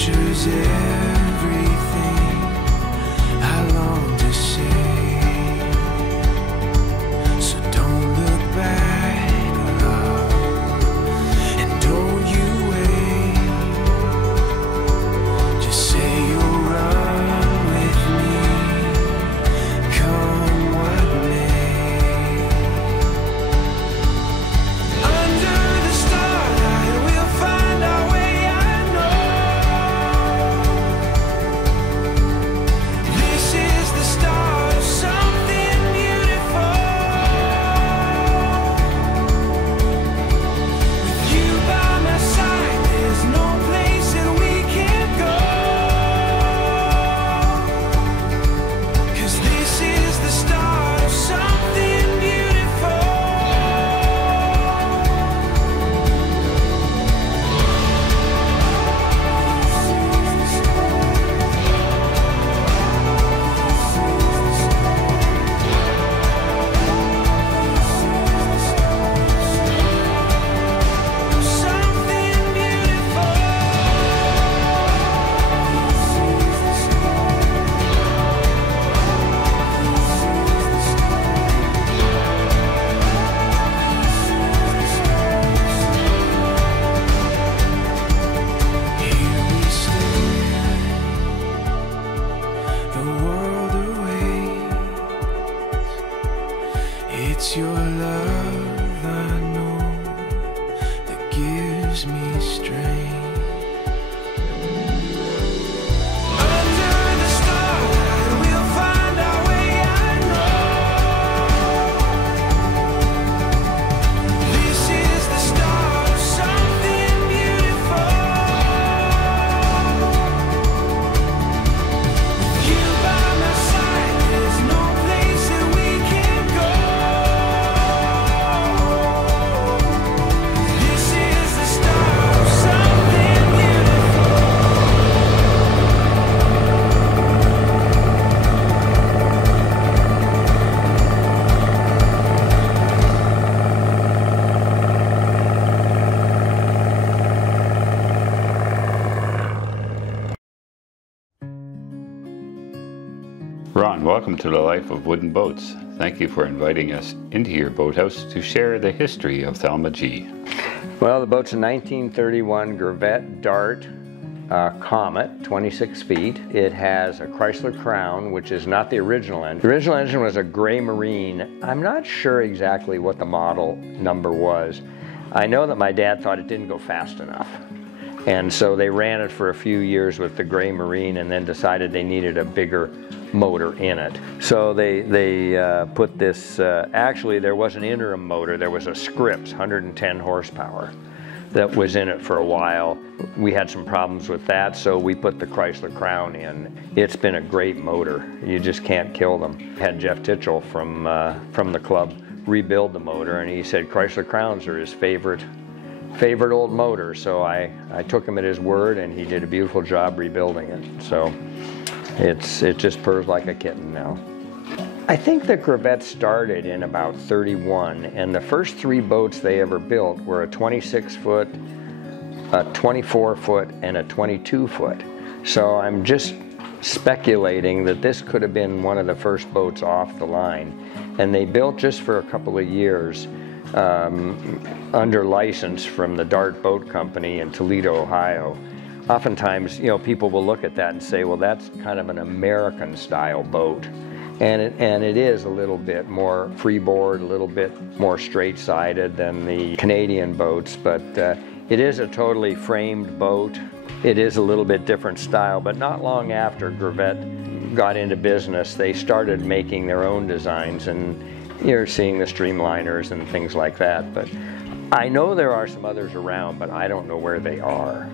captures everything I long to say. So don't look back, love, and don't you wait. Just say you'll run with me, come what may. Under the starlight we'll find our way, I know. This is the start of something beautiful. With you by my side, there's no place that we can't go. 'Cause this is the start of something beautiful. Something beautiful. Here we stand, the world awaits. It's your love, I know, that gives me strength. Under the starlight we'll find our way, I know. This is the start of something beautiful. With you by my side, there's no place that we can't go. This is the start of something beautiful. Ron, welcome to the Life of Wooden Boats. Thank you for inviting us into your boathouse to share the history of Thelma G. Well, the boat's a 1931 Greavette Dart Comet, 26 feet. It has a Chrysler Crown, which is not the original engine. The original engine was a gray marine. I'm not sure exactly what the model number was. I know that my dad thought it didn't go fast enough. And so they ran it for a few years with the gray marine and then decided they needed a bigger motor in it. So they put this, actually there was an interim motor, there was a Scripps 110 horsepower that was in it for a while. We had some problems with that, so we put the Chrysler Crown in. It's been a great motor. You just can't kill them. Had Jeff Titchell from the club rebuild the motor, and he said Chrysler Crowns are his favorite old motor. So I took him at his word, and he did a beautiful job rebuilding it. So it just purrs like a kitten now. I think the Greavette started in about 31, and the first three boats they ever built were a 26-foot, a 24-foot, and a 22-foot. So I'm just speculating that this could have been one of the first boats off the line. And they built just for a couple of years under license from the Dart Boat Company in Toledo, Ohio. Oftentimes, you know, people will look at that and say, well, that's kind of an American style boat. And it is a little bit more freeboard, a little bit more straight-sided than the Canadian boats, but it is a totally framed boat. It is a little bit different style, but not long after Greavette got into business, they started making their own designs, and you're seeing the streamliners and things like that. But I know there are some others around, but I don't know where they are.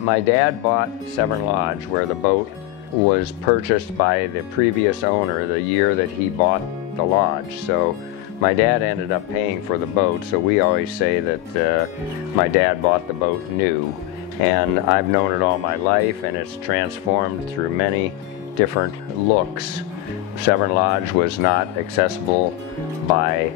My dad bought Severn Lodge, where the boat was purchased by the previous owner the year that he bought the lodge. So my dad ended up paying for the boat, so we always say that my dad bought the boat new. And I've known it all my life, and it's transformed through many different looks. Severn Lodge was not accessible by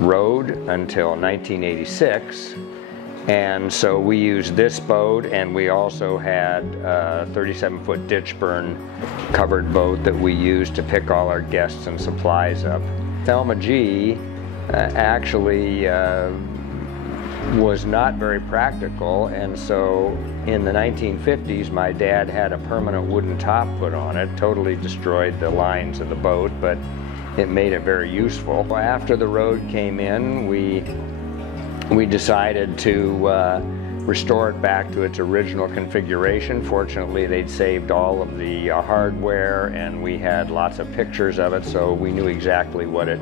road until 1986. And so we used this boat, and we also had a 37-foot ditch burn covered boat that we used to pick all our guests and supplies up. Thelma G actually was not very practical, and so in the 1950s my dad had a permanent wooden top put on it. Totally destroyed the lines of the boat, but it made it very useful. After the road came in, we decided to restore it back to its original configuration. Fortunately, they'd saved all of the hardware, and we had lots of pictures of it, so we knew exactly what it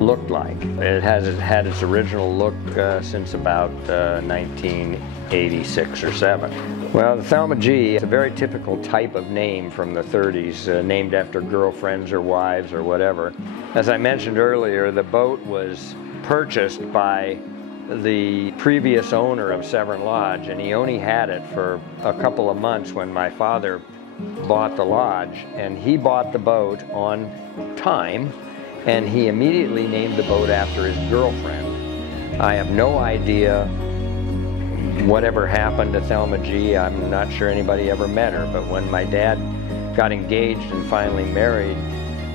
looked like. It has had its original look since about 1986 or 7. Well, the Thelma G is a very typical type of name from the 30s, named after girlfriends or wives or whatever. As I mentioned earlier, the boat was purchased by the previous owner of Severn Lodge, and he only had it for a couple of months when my father bought the lodge, and he bought the boat on time, and he immediately named the boat after his girlfriend. I have no idea whatever happened to Thelma G. I'm not sure anybody ever met her, but when my dad got engaged and finally married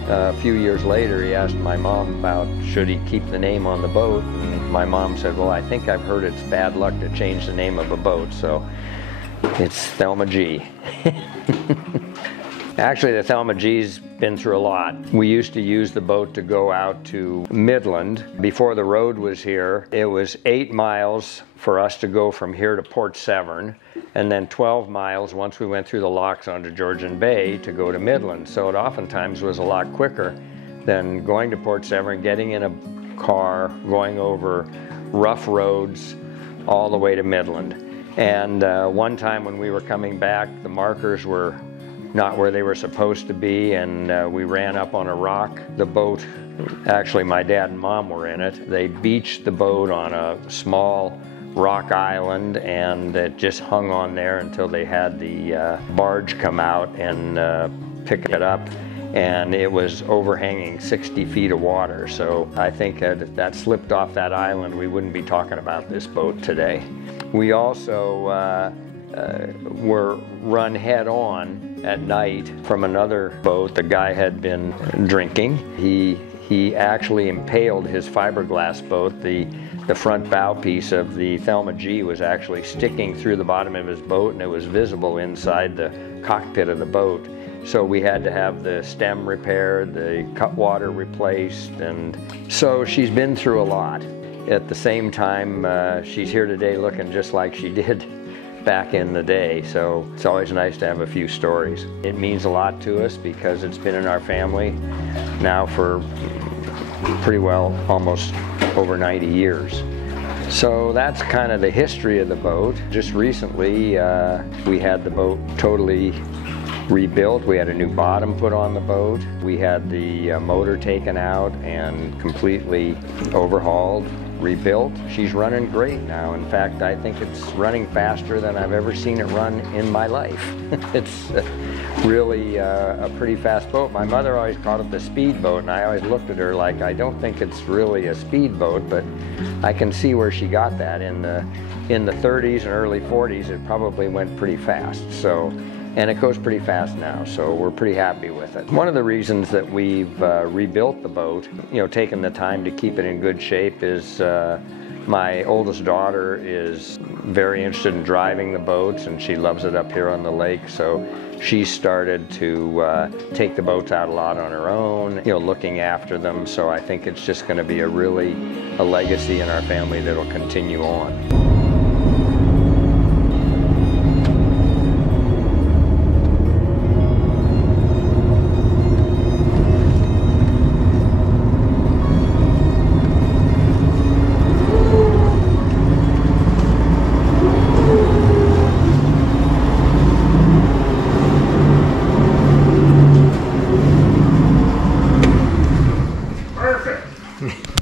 a few years later, he asked my mom about should he keep the name on the boat, and my mom said, well, I think I've heard it's bad luck to change the name of a boat, so it's Thelma G. Actually, the Thelma G's been through a lot. We used to use the boat to go out to Midland. Before the road was here, it was 8 miles for us to go from here to Port Severn, and then 12 miles once we went through the locks onto Georgian Bay to go to Midland. So it oftentimes was a lot quicker than going to Port Severn, getting in a car, going over rough roads all the way to Midland. And one time when we were coming back, the markers were not where they were supposed to be, and we ran up on a rock. The boat, actually my dad and mom were in it. They beached the boat on a small rock island, and it just hung on there until they had the barge come out and pick it up, and it was overhanging 60 feet of water. So I think had that slipped off that island, we wouldn't be talking about this boat today. We also were run head on at night from another boat. The guy had been drinking. He actually impaled his fiberglass boat. The front bow piece of the Thelma G was actually sticking through the bottom of his boat, and it was visible inside the cockpit of the boat. So we had to have the stem repaired, the cutwater replaced, and so she's been through a lot. At the same time, she's here today looking just like she did back in the day, so it's always nice to have a few stories. It means a lot to us because it's been in our family now for pretty well almost over 90 years. So that's kind of the history of the boat. Just recently we had the boat totally rebuilt. We had a new bottom put on the boat. We had the motor taken out and completely overhauled, rebuilt. She's running great now. In fact, I think it's running faster than I've ever seen it run in my life. It's really a pretty fast boat. My mother always called it the speedboat, and I always looked at her like, I don't think it's really a speedboat, but I can see where she got that. In the 30s and early 40s, it probably went pretty fast. So, and it goes pretty fast now, so we're pretty happy with it. One of the reasons that we've rebuilt the boat, taken the time to keep it in good shape, is my oldest daughter is very interested in driving the boats, and she loves it up here on the lake, so she started to take the boats out a lot on her own, looking after them. So I think it's just going to be a legacy in our family that'll continue on. Perfect.